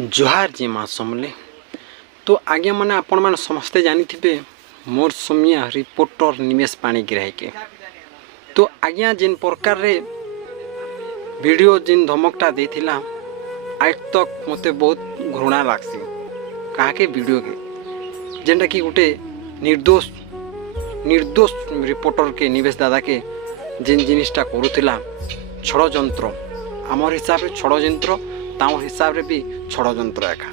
जोहार जी माँ समले। तो आज्ञा मैंने आपण मैंने समस्ते जानी थे मोर समिया रिपोर्टर निमेश पाणिग्राही के। तो आज्ञा जिन प्रकार रे वीडियो जिन धमकटा देथिला आज तक मते बहुत घृणा लागसी कहा के वीडियो के जेनटा कि गोटे निर्दोष निर्दोष रिपोर्टर के निवेश दादा के जिन जिनिसटा करूथिला षड़यंत्र आमर हिसाब से षड़यंत्र ताम हिसाब रे भी षड़यंत्र एका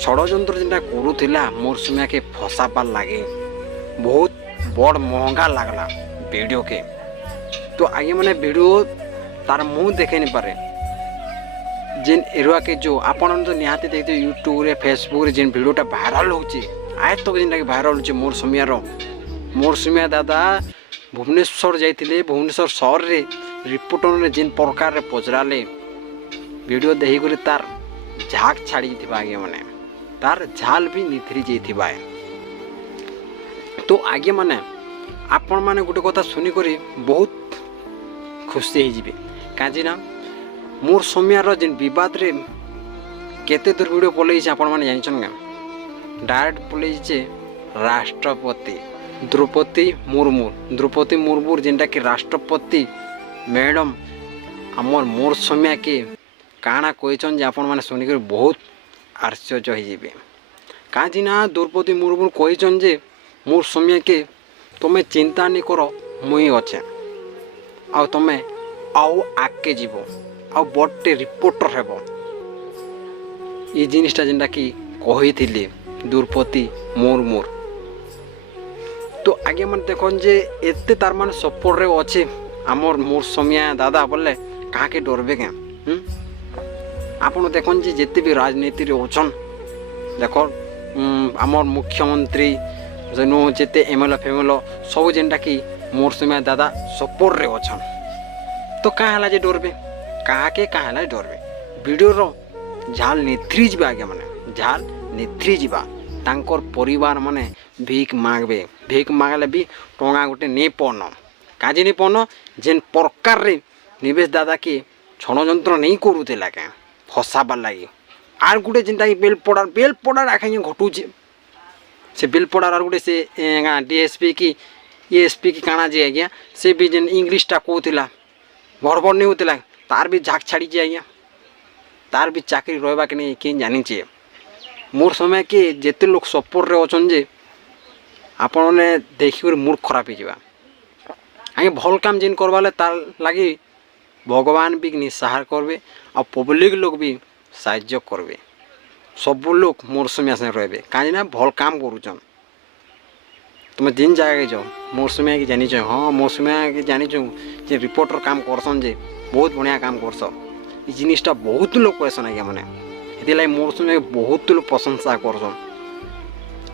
षड़यंत्र जेनटा करूथिला मोर सुमिया के फसाबार लागे बहुत बड़ महंगा लागला वीडियो के। तो आगे मैंने वीडियो तार मुँह देखे नहीं पारे जेन एरुआ के जो आपन तो निहाती देखते यूट्यूब रे फेसबुक रे जेन वीडियोटा भाइराल होची आज तक जेनटा भाइराल होची मोर सुमिया दादा भुवनेश्वर जाइतिले भुवनेश्वर शहर रे रिपोर्टर ने जिन प्रकार रे पचराले वीडियो देखी कर तार झाक छाड़ी थी आगे मैंने तार झाल भी निथरी जाइथिबा। तो आगे मैंने आपण मैंने गोटे कथा सुनिक बहुत खुशी हो कहीं मोर समियार जिन बद रे केते दूर वीडियो पलैे आपण मैंने जानछन क्या डायरेक्ट पलैचे राष्ट्रपति द्रौपदी मुर्मू जेनटा कि राष्ट्रपति मैडम आमर मोर समिया के काना कहन जे आपण मैंने शुनिक बहुत आश्चर्य हो कहीं ना द्रौपदी मुर्मू कहन जे मोर समिया के तुम्हें चिंता नहीं कर मुई अच्छे आ तुम्हें आउ आगे जीव आ बड़े रिपोर्टर हेब ये जिनिसटा जेनटा कि कही द्रौपदी मुर्मू। तो आगे मैंने देखन जे एते तार मान सपोर्ट रे अच्छे आमर मोर समिया दादा बोले कहाँ के डरबे क्या आपन देखन जे जिते भी राजनीति रे ओछन देख आमर मुख्यमंत्री जेनु जिते एमएलए फेमएलए सब जेनटा कि मोर समिया दादा सपोर्ट रे ओछन। तो कहाँ है जे डरबे कहाँ है डरबे वीडियो रो झाल निथ्री जावा आगे माने झाल निथ्री जावा तांकर परिवार माने भीख मांगले भी टंगा गोटे नहीं पड़न काजी नहीं पड़न जेन प्रकार रे निवेश दादा के षड़यंत्र नहीं करूला क्या फसाबार लगे आर गोटे जेनटा बेलपड़ार आखे घटुचे से बेलपड़ार आर गोटे से डीएसपी की एएसपी की काना जे आज्ञा से भी जेन इंग्लीशटा कहूला गड़बड़ नहीं होता तार भी झाक छाड़ी आज्ञा तार भी चाकरी रहा कि नहीं कि जानी मोर समय के जिते लोग सपोर्ट रे अछन जे आपण ने देखिक मूड खराब हो जावा आगे भल काम जिन करवाले तार लगी भगवान भी निस्सार करबे और पब्लिक लोग भी साहाय्य करबे सब लोग मोर समय से रहे कहीं ना भल काम करुचन तुम्हें जिन जगह जाओ मोर समय की जानी हाँ मोर समय की जानी जे रिपोर्टर काम करसन जे बहुत बढ़िया काम करस ये जिनिसटा बहुत लोग कहसन आज्ञा मैंने ये मोर समय बहुत लोग प्रशंसा करसन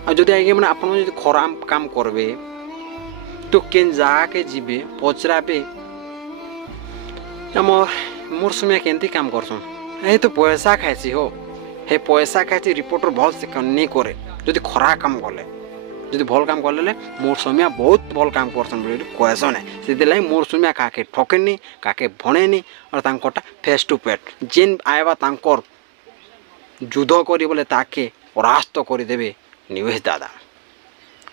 और जदि आज्ञा मैंने आप खराब काम करबे तो केन जगह के जीवे पचराबे मोर समय केमती काम करसन ये तो पैसा खाइसी हो हे पैसा खाइसी रिपोर्टर भल से नहीं करे जदि खरा काम कले जदि भल काम कले मोर समिया बहुत भल काम करसन कहसन है से मोर समिया काके ठकेनी काके भनेनी और तांकोटा फेस टू फेस जेन आएबा तांकर युद्ध करी बोले ताके परास्त करदेवे निवेश दादा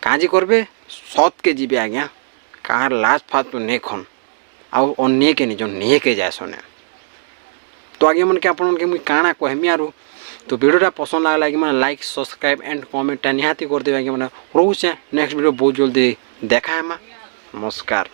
काजी करबे सत के जीवे आज्ञा कहाँ लाज फाज तो नहीं खन आउ अन्य के निज नहीं के जाए। तो आगे मन के आपन के मुई काना कहमी आरु तो वीडियोटा पसंद लगला कि मैंने लाइक सब्सक्राइब एंड कमेंट निहाती कर देवे आज्ञा मैंने रोचे नेक्स्ट वीडियो बहुत जल्दी देखा है। नमस्कार।